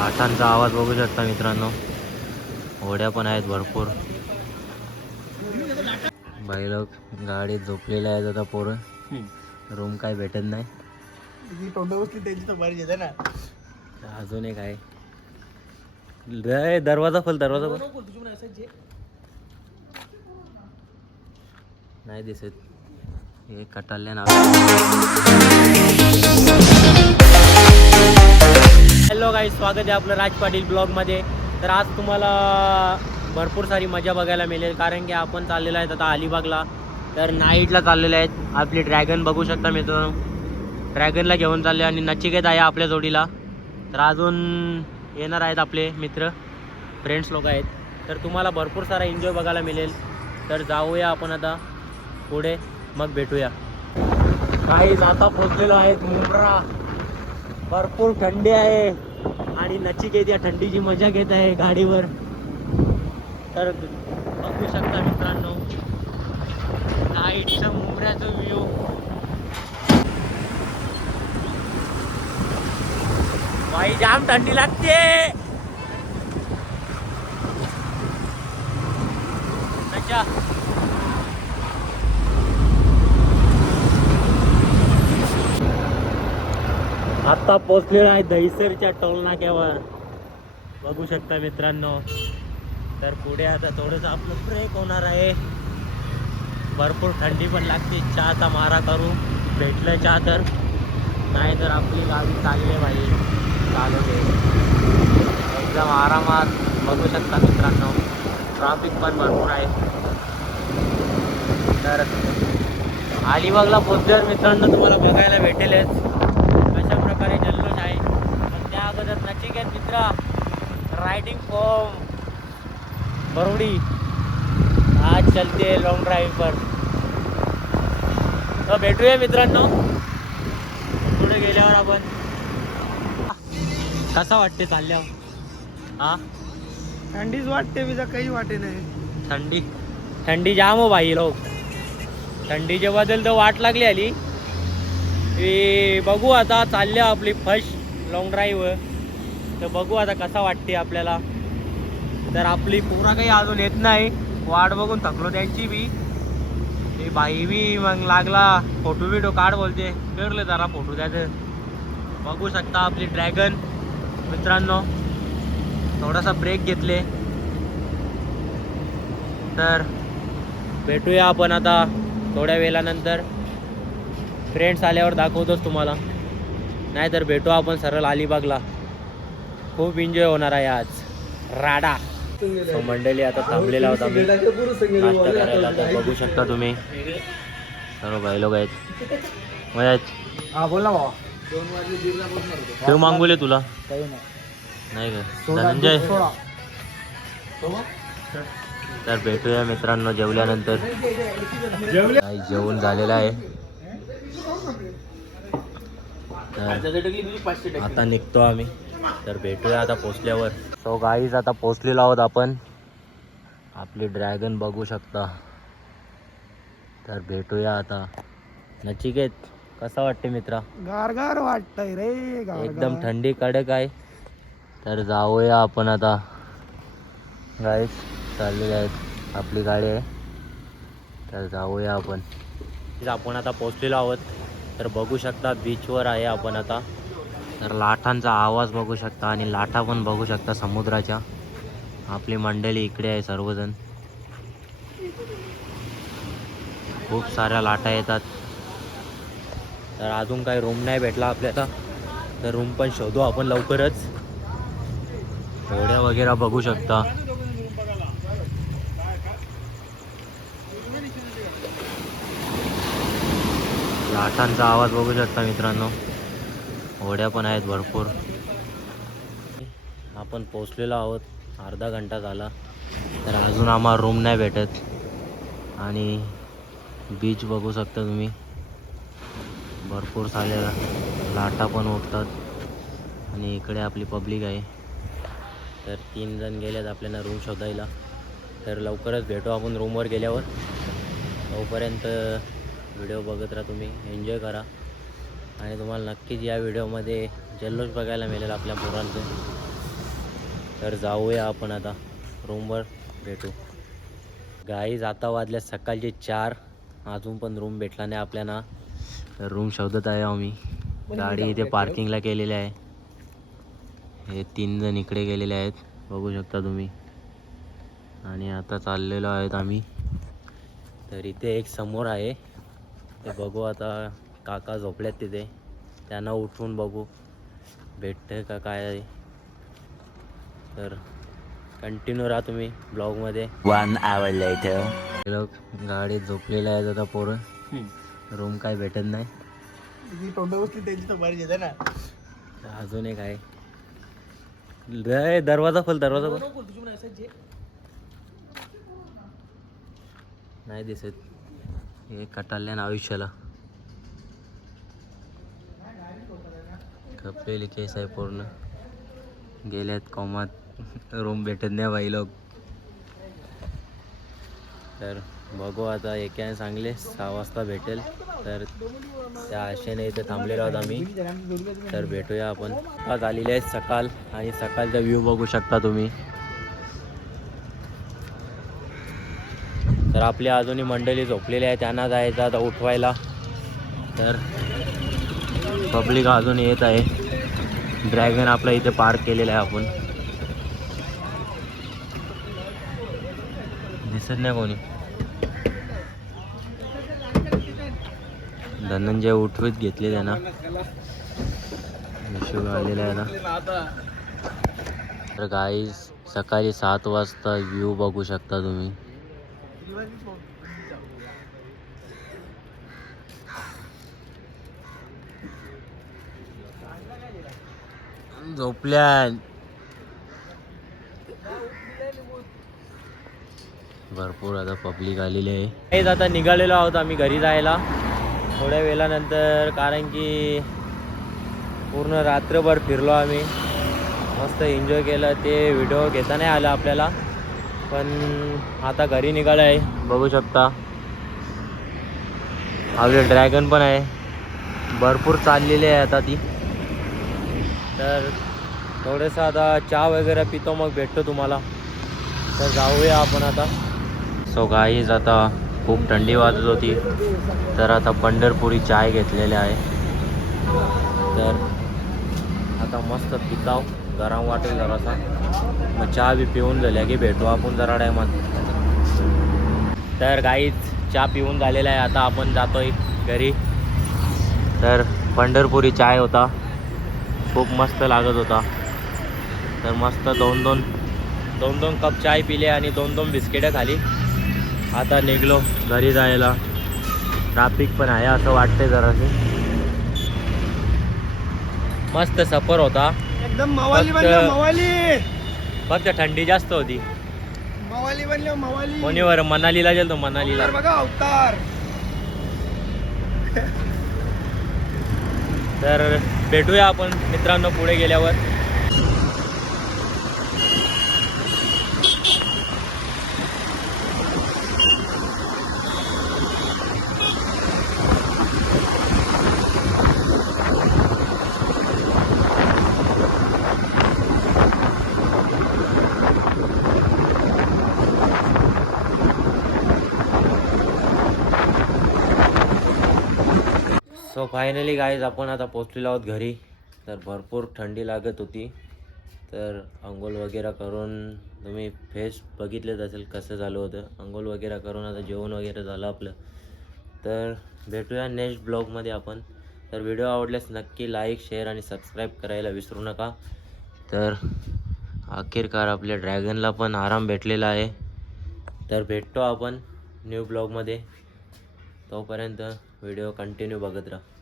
लाटांचा आवाज बघू शकता मित्रांनो. होड्या पण आहेत भरपूर. बैल गाडीत झोपलेले आहेत आता पोरं. रूम काय भेटत नाही. अजून एक आहे. दरवाजा खोल दरवाजा खोल. नाही दिसत. हे कटाल्या नाव हॅलो काही स्वागत आहे आपलं राज पाटील ब्लॉगमध्ये तर आज तुम्हाला भरपूर सारी मजा बघायला मिळेल कारण की आपण चाललेलो आहेत आता अलिबागला. तर नाईटला चाललेले आहेत. आपली ड्रॅगन बघू शकता मित्रांनो ड्रॅगनला घेऊन चालले आणि नचिकेत आहे आपल्या जोडीला. तर अजून येणार आहेत आपले मित्र फ्रेंड्स लोक आहेत. तर तुम्हाला भरपूर सारा एन्जॉय बघायला मिळेल. तर जाऊया आपण आता पुढे मग भेटूया. काही आता पोचलेलो आहेत मुंब्रा. भरपूर थंडी आहे. आणि नचिकेत या थंडीची मजा घेत आहे गाडीवर. तर बघू शकता मित्रांनो नाईटचं मुंबऱ्याचं व्ह्यू. बाई जाम थंडी लागते. अच्छा आता पोचलेलो आहे दहिसरच्या टोलनाक्यावर बघू शकता मित्रांनो. तर पुढे आता थोडंसं आपलं ब्रेक होणार आहे. भरपूर थंडी पण लागते. चहाचा मारा करू. भेटलं चहा तर. नाही तर आपली गाडी चालली आहे भाई चालवते एकदम आरामात. बघू शकता मित्रांनो. ट्राफिक पण भरपूर आहे. तर अलिबागला पोचल्यावर मित्रांनो तुम्हाला बघायला भेटेलच कशा प्रकारे जल्लोष आहे पण त्या अगोदर नचिकेत मित्र रायडिंग फॉर्म बरोडी आज चलते लॉंग ड्राईव्ह पर तर भेटूया मित्रांनो. पुढे गेल्यावर आपण. कसा वाटते चालल्यावर? हा? थंडीच वाटते विजा काही वाटे नाही. थंडी? थंडी जाम हो भाई लोक. थंडीच्या बद्दल तर वाट लागली आली. बघू आता चालल्या आपली फर्स्ट लॉंग ड्राईव्ह तर बघू आता कसा वाटते आपल्याला. तर आपली पोरा काही अजून येत नाही. वाट बघून थकलो त्यांची बी. ते बाई बी मग लागला. फोटो बिटो काढ बोलते. करले जरा फोटो द्यायचं बघू शकता आपली ड्रॅगन मित्रांनो थोडासा ब्रेक घेतले. तर भेटूया आपण आता थोड्या वेळानंतर. फ्रेंड्स आल्यावर दाखवतोच तुम्हाला. नाहीतर भेटू आपण सरळ अलिबागला. खूप एन्जॉय होणार आहे आज. राडा. So मंडळी आता थांबलेला होता. मी नाश्ता करायला तर बघू शकता तुम्ही. सर्व भाई लोक आहेत. मजा आहेत. हा बोल ना भावा. ठेव मागवले तुला. काही नाही. नाही का? धनंजय? तर भेटूया मित्रांनो जेवल्यानंतर. काही जेवण झालेलं आहे. आता निघतो आम्ही. तर भेटूया आता पोचल्यावर. सो गाईज आता पोचलेलो आहोत आपण. आपली ड्रॅगन बघू शकता. तर भेटूया आता. नचिकेत कसा वाटते मित्रा? गार गार वाटतंय रे एकदम. थंडी कडक आहे. तर जाऊया आपण आता. गाईस चाललेली आहेत आपली गाडी आहे. तर जाऊया आपण. आपण आता पोचलेलो आहोत. तर बघू शकता बीचवर आहे आपण आता. तर लाटांचा आवाज बघू शकता आणि लाटा पण बघू शकता समुद्राच्या. आपली मंडळी इकडे आहे सर्वजण. खूप साऱ्या लाटा येतात. तर अजून काही रूम नाही भेटला आपल्याला. तर रूम पण शोधू आपण लवकरच. थोड्या वगैरे बघू शकता. लाटांचा आवाज बघू शकता मित्रांनो. होड्या पण आहेत भरपूर. आपण पोचलेलो आहोत. अर्धा घंटा झाला. तर अजून आम्हाला रूम नाही भेटत. आणि बीच बघू शकता तुम्ही. भरपूर साऱ्या लाटा पण उठतात आणि इकडे आपली पब्लिक आहे. तर तीन जण गेलेत आपल्याला रूम शोधायला. तर लवकरच भेटू आपण रूमवर गेल्यावर. तोपर्यंत व्हिडिओ बघत राहा तुम्ही. एन्जॉय करा. आणि तुम्हाला नक्कीच या व्हिडिओमध्ये जल्लोष बघायला मिळेल आपल्या पोरांचं. तर जाऊया आपण आता. रूमवर भेटू. गाई आता वाजल्या सकाळचे चार. अजून पण रूम भेटला नाही आपल्याला. तर रूम शोधत आहे आम्ही. गाडी इथे पार्किंगला केलेली आहे. हे तीन जण इकडे गेलेले आहेत. बघू शकता तुम्ही. आणि आता चाललेलो आहेत आम्ही. तर इथे एक समोर आहे. ते बघू आता काका झोपल्यात तिथे. त्यांना उठवून बघू. भेटतं का काय आहे? तर कंटिन्यू राहा तुम्ही ब्लॉगमध्ये. One hour later. लोक गाडीत झोपलेले आहेत आता पोरं. रूम काय भेटत नाही. त्यांची ना. अजून एक आहे. रे, दरवाजा खोल दरवाजा खोल. नाही दिसत. हे कटाळल्या ना आयुष्याला. खपलेली केस आहे पूर्ण. गेल्यात कॉमात. रूम भेटत नाही बाई लोक. तर बघू आता एकाने सांगले सहा वाजता भेटेल. तर त्या आशेने इथे थांबलेलो आहोत आम्ही. तर भेटूया आपण. आज आलेले आहेत सकाळ आणि सकाळचा व्ह्यू बघू शकता तुम्ही. तर आपली अजूनही मंडळी झोपलेली आहे त्यांना जायचं आता उठवायला. तर पब्लिक अजून येत आहे. ड्रॅगन आपला इथे पार्क केलेला आहे आपण. दिसत नाही कोणी. धनंजय उठवीत घेतले त्यांना. हिशोब आलेला आहे ना तर गाईज सकाळी सात वाजता व्ह्यू बघू शकता तुम्ही. झोपल्या. भरपूर आता पब्लिक आलेली आहे. हेच आता निघालेलो आहोत आम्ही घरी जायला. थोड्या वेळानंतर कारण की पूर्ण रात्रभर फिरलो आम्ही. मस्त एन्जॉय केलं. ते व्हिडिओ घेता नाही आलं आपल्याला. पण आता घरी निघालं आहे. बघू शकता. आपले ड्रॅगन पण आहे. भरपूर चाललेली आहे आता ती. तर थोडंसं आता चहा वगैरे पितो मग भेटतो तुम्हाला. तर जाऊया आपण आता. सो गाईज आता खूप थंडी वाजत होती. तर आता पंढरपुरी चाय घेतलेले आहे. तर आता मस्त पिताव. गरम वाटेल जरासा. मग चहा बी पिऊन झाल्या की भेटू आपण जरा टायमात. तर गाईच चहा पिऊन झालेला आहे. आता आपण जातोय घरी. तर पंढरपुरी चाय होता. खूप मस्त लागत होता. तर मस्त दोन दोन दोन दोन कप चाय पिले आणि दोन दोन बिस्किटं खाली. आता निघलो घरी जायला. ट्राफिक पण आहे असं वाटतंय जरासे मस्त सफर होता. एकदम मवाली फक्त- बनलो मवाली! फक्त थंडी जास्त होती. मवाली बनलो मवाली! कोणीवर मनालीला गेलो मनालीला. बघा अवतार! तर भेटूया आपण मित्रांनो पुढे गेल्यावर. सो फायनली गाईज आपण आता पोचलेलो आहोत घरी. तर भरपूर थंडी लागत होती. तर अंघोळ वगैरे करून तुम्ही फेस बघितलेच असेल कसं झालं होतं. अंघोळ वगैरे करून आता जेवण वगैरे झालं आपलं. तर भेटूया नेक्स्ट ब्लॉगमध्ये आपण. तर व्हिडिओ आवडल्यास नक्की लाईक शेअर आणि सबस्क्राईब करायला विसरू नका. तर अखेरकार आपल्या ड्रॅगनला पण आराम भेटलेला आहे. तर भेटतो आपण न्यू ब्लॉगमध्ये तोपर्यंत व्हिडिओ कंटिन्यू बघत राहा.